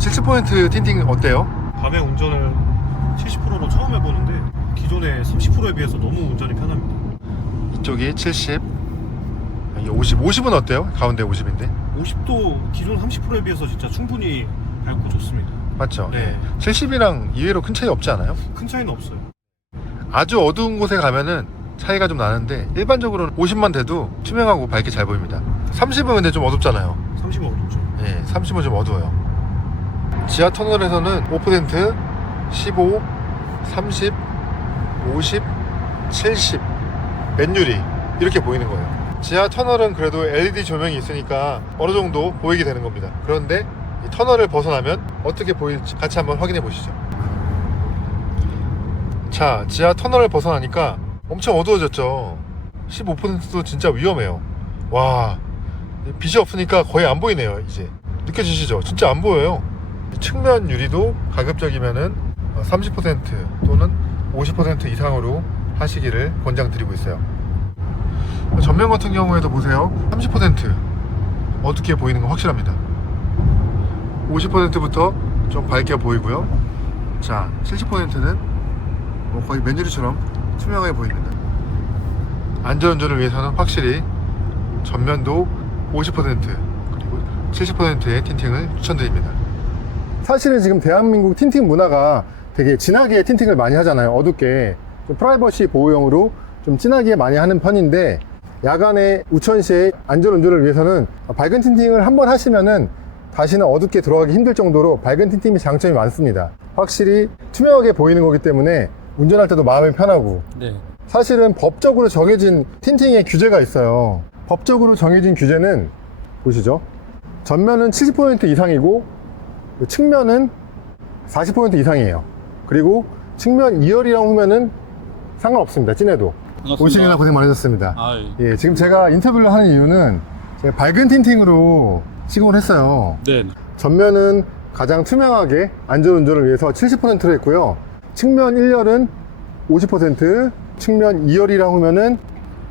70포인트 틴팅 어때요? 밤에 운전을 70%로 처음 해보는데 기존의 30%에 비해서 너무 운전이 편합니다. 이쪽이 70, 이게 50. 50은 어때요? 가운데 50인데 50도 기존 30%에 비해서 진짜 충분히 밝고 좋습니다. 맞죠? 네. 70이랑 이외로 큰 차이 없지 않아요? 큰 차이는 없어요. 아주 어두운 곳에 가면은 차이가 좀 나는데 일반적으로는 50만 돼도 투명하고 밝게 잘 보입니다. 30은 근데 좀 어둡잖아요. 30은 어렵죠. 30은 좀 어두워요. 지하 터널에서는 5%, 15, 30, 50, 70 맨유리 이렇게 보이는 거예요. 지하 터널은 그래도 LED 조명이 있으니까 어느 정도 보이게 되는 겁니다. 그런데 이 터널을 벗어나면 어떻게 보일지 같이 한번 확인해 보시죠. 자, 지하 터널을 벗어나니까 엄청 어두워졌죠. 15%도 진짜 위험해요. 와, 빛이 없으니까 거의 안 보이네요. 이제 느껴지시죠? 진짜 안 보여요. 측면 유리도 가급적이면은 30% 또는 50% 이상으로 하시기를 권장드리고 있어요. 전면 같은 경우에도 보세요. 30% 어둡게 보이는 건 확실합니다. 50%부터 좀 밝게 보이고요. 자, 70%는 거의 맨유리처럼 투명하게 보입니다. 안전운전을 위해서는 확실히 전면도 50% 그리고 70%의 틴팅을 추천드립니다. 사실은 지금 대한민국 틴팅 문화가 되게 진하게 틴팅을 많이 하잖아요. 어둡게 좀 프라이버시 보호용으로 좀 진하게 많이 하는 편인데 야간에 우천시의 안전운전을 위해서는 밝은 틴팅을 한번 하시면은 다시는 어둡게 들어가기 힘들 정도로 밝은 틴팅이 장점이 많습니다. 확실히 투명하게 보이는 거기 때문에 운전할 때도 마음이 편하고 네. 사실은 법적으로 정해진 틴팅의 규제가 있어요. 법적으로 정해진 규제는 보시죠. 전면은 70% 이상이고 측면은 40% 이상이에요. 그리고 측면 2열이라고 하면은 상관없습니다. 진해도. 반갑습니다. 오시느라 고생 많으셨습니다. 예. 지금 제가 인터뷰를 하는 이유는 제가 밝은 틴팅으로 시공을 했어요. 네. 전면은 가장 투명하게 안전운전을 위해서 70%로 했고요. 측면 1열은 50%, 측면 2열이라고 하면은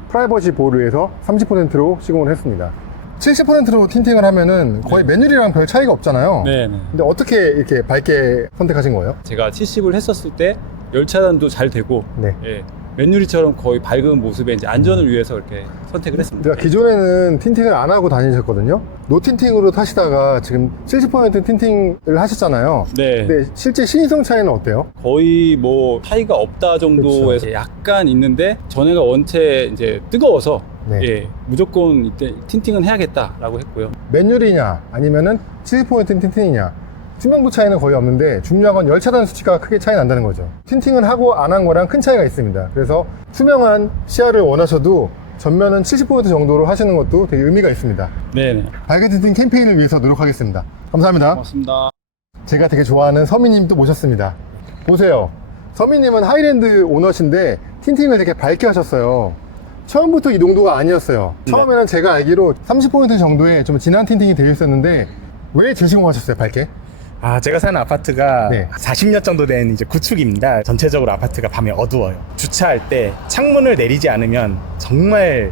프라이버시 보호를 위해서 30%로 시공을 했습니다. 70%로 틴팅을 하면은 거의 네. 맨유리랑 별 차이가 없잖아요. 네. 근데 어떻게 이렇게 밝게 선택하신 거예요? 제가 70을 했었을 때 열차단도 잘 되고, 네. 예. 맨유리처럼 거의 밝은 모습에 이제 안전을 위해서 이렇게 선택을 했습니다. 제가 기존에는 틴팅을 안 하고 다니셨거든요. 노 틴팅으로 타시다가 지금 70% 틴팅을 하셨잖아요. 네. 근데 실제 시인성 차이는 어때요? 거의 뭐 차이가 없다 정도에서 그렇죠. 약간 있는데 전해가 원체 이제 뜨거워서 네. 예, 무조건 이때 틴팅은 해야겠다라고 했고요. 맨유리냐 아니면은 70% 틴팅이냐 투명도 차이는 거의 없는데 중요한 건 열차단 수치가 크게 차이 난다는 거죠. 틴팅을 하고 안 한 거랑 큰 차이가 있습니다. 그래서 투명한 시야를 원하셔도 전면은 70% 정도로 하시는 것도 되게 의미가 있습니다. 네. 밝은 틴팅 캠페인을 위해서 노력하겠습니다. 감사합니다. 고맙습니다. 제가 되게 좋아하는 서민님 또 모셨습니다. 보세요. 서민님은 하이랜드 오너신데 틴팅을 되게 밝게 하셨어요. 처음부터 이 농도가 아니었어요. 네. 처음에는 제가 알기로 30% 정도의 좀 진한 틴팅이 되어 있었는데 왜 재시공하셨어요, 밝게? 제가 사는 아파트가 네. 40년 정도 된 이제 구축입니다. 전체적으로 아파트가 밤에 어두워요. 주차할 때 창문을 내리지 않으면 정말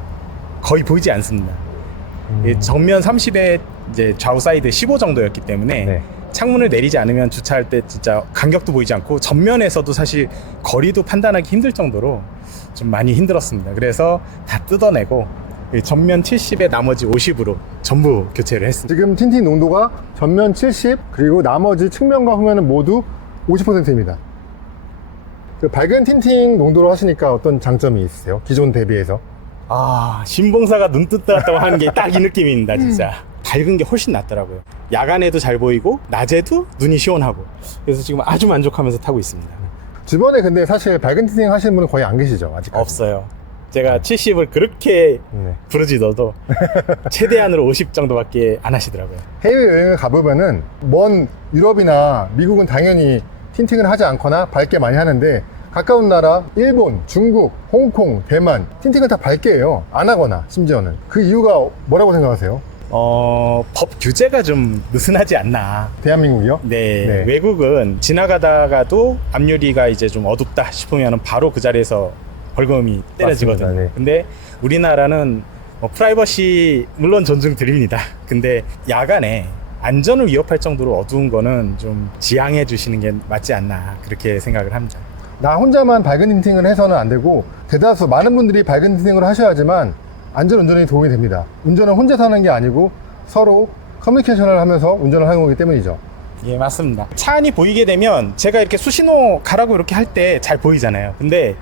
거의 보이지 않습니다. 이 정면 30에 이제 좌우 사이드 15 정도였기 때문에 네. 창문을 내리지 않으면 주차할 때 진짜 간격도 보이지 않고 전면에서도 사실 거리도 판단하기 힘들 정도로 좀 많이 힘들었습니다. 그래서 다 뜯어내고 이 전면 70에 나머지 50으로 전부 교체를 했습니다. 지금 틴팅 농도가 전면 70 그리고 나머지 측면과 후면은 모두 50%입니다. 그 밝은 틴팅 농도로 하시니까 어떤 장점이 있으세요? 기존 대비해서? 신봉사가 눈 뜨더라고 하는 게 딱 이 느낌입니다, 진짜. 밝은 게 훨씬 낫더라고요. 야간에도 잘 보이고 낮에도 눈이 시원하고 그래서 지금 아주 만족하면서 타고 있습니다. 주변에 근데 사실 밝은 틴팅 하시는 분은 거의 안 계시죠, 아직까지? 없어요. 제가 70을 그렇게 네. 부르짖어도 최대한으로 50 정도밖에 안 하시더라고요. 해외여행을 가보면은 먼 유럽이나 미국은 당연히 틴팅을 하지 않거나 밝게 많이 하는데 가까운 나라 일본, 중국, 홍콩, 대만 틴팅을 다 밝게 해요. 안 하거나 심지어는. 그 이유가 뭐라고 생각하세요? 법 규제가 좀 느슨하지 않나. 대한민국이요? 네, 네. 외국은 지나가다가도 앞유리가 이제 좀 어둡다 싶으면 바로 그 자리에서 벌금이 때려지거든요. 맞습니다. 네. 근데 우리나라는 프라이버시 물론 존중 드립니다. 근데 야간에 안전을 위협할 정도로 어두운 거는 좀 지양해 주시는 게 맞지 않나 그렇게 생각을 합니다. 나 혼자만 밝은 틴팅을 해서는 안 되고 대다수 많은 분들이 밝은 틴팅을 하셔야지만 안전운전에 도움이 됩니다. 운전은 혼자 사는 게 아니고 서로 커뮤니케이션을 하면서 운전을 하는 거기 때문이죠. 예, 맞습니다. 차 안이 보이게 되면 제가 이렇게 수신호 가라고 이렇게 할 때 잘 보이잖아요. 근데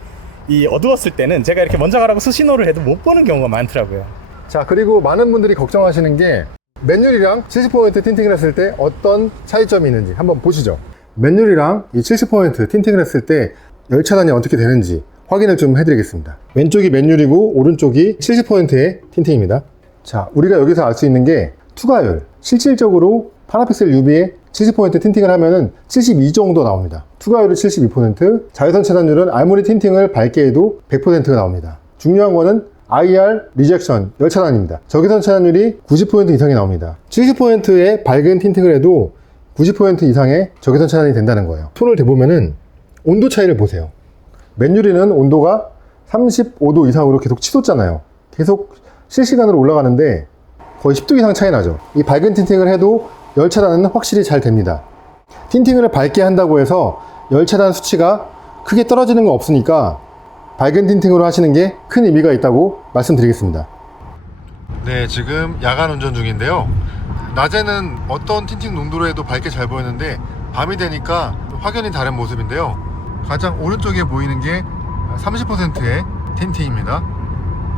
이 어두웠을 때는 제가 이렇게 먼저 가라고 수신호를 해도 못 보는 경우가 많더라고요. 자, 그리고 많은 분들이 걱정하시는 게 맨유리랑 70% 틴팅을 했을 때 어떤 차이점이 있는지 한번 보시죠. 맨유리랑 이 70% 틴팅을 했을 때 열차단이 어떻게 되는지 확인을 좀 해드리겠습니다. 왼쪽이 맨유리고 오른쪽이 70%의 틴팅입니다. 자, 우리가 여기서 알 수 있는 게 투과율, 실질적으로 파라픽셀 UV에 70% 틴팅을 하면은 72 정도 나옵니다. 투과율은 72%, 자외선 차단율은 아무리 틴팅을 밝게 해도 100%가 나옵니다. 중요한 거는 IR 리젝션, 열차단입니다. 적외선 차단율이 90% 이상이 나옵니다. 70%의 밝은 틴팅을 해도 90% 이상의 적외선 차단이 된다는 거예요. 손을 대보면은 온도 차이를 보세요. 맨유리는 온도가 35도 이상으로 계속 치솟잖아요. 계속 실시간으로 올라가는데 거의 10도 이상 차이 나죠. 이 밝은 틴팅을 해도 열 차단은 확실히 잘 됩니다. 틴팅을 밝게 한다고 해서 열 차단 수치가 크게 떨어지는 건 없으니까 밝은 틴팅으로 하시는 게 큰 의미가 있다고 말씀드리겠습니다. 네, 지금 야간 운전 중인데요. 낮에는 어떤 틴팅 농도로 해도 밝게 잘 보였는데 밤이 되니까 확연히 다른 모습인데요. 가장 오른쪽에 보이는 게 30%의 틴팅입니다.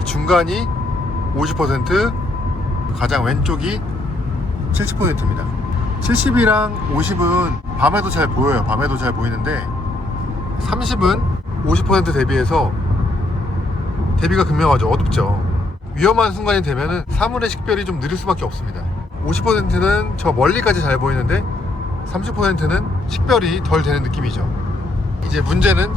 중간이 50%, 가장 왼쪽이 70%입니다. 70이랑 50은 밤에도 잘 보여요. 밤에도 잘 보이는데 30은 50% 대비해서 대비가 극명하죠. 어둡죠. 위험한 순간이 되면은 사물의 식별이 좀 느릴 수밖에 없습니다. 50%는 저 멀리까지 잘 보이는데 30%는 식별이 덜 되는 느낌이죠. 이제 문제는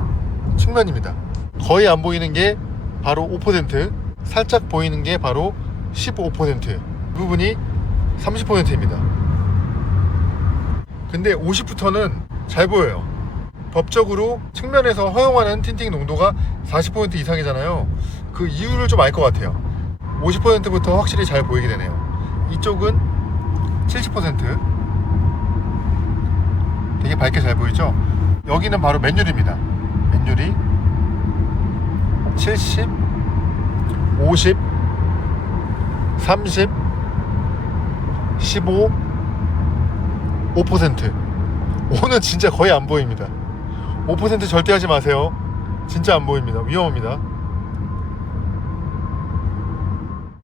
측면입니다. 거의 안 보이는 게 바로 5%, 살짝 보이는 게 바로 15%, 이 부분이 30%입니다. 근데 50부터는 잘 보여요. 법적으로 측면에서 허용하는 틴팅 농도가 40% 이상이잖아요. 그 이유를 좀 알 것 같아요. 50%부터 확실히 잘 보이게 되네요. 이쪽은 70%, 되게 밝게 잘 보이죠? 여기는 바로 맨유리입니다. 맨유리 70, 50, 30, 15, 5%. 5는 진짜 거의 안 보입니다. 5% 절대 하지 마세요. 진짜 안 보입니다. 위험합니다.